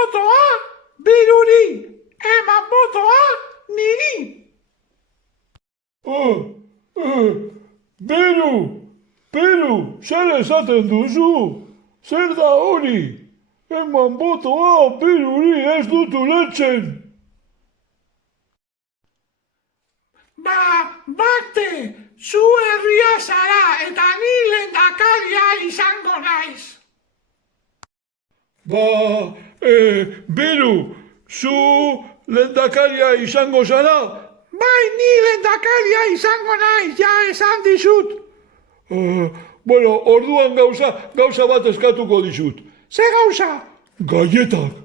botoa Beruri, eman botoa niri. Beru, zer esaten duzu? Zer da hori? Eman botoa Beruri ez dut ulertzen. Bakte, zu herria zara eta ni lehendakaria izango naiz. Beru, zu lehendakaria izango zara? Bai, ni lehendakaria izango naiz, ja esan dizut. Bueno, orduan gauza bat eskatuko dizut. Ze gauza? Gaietak.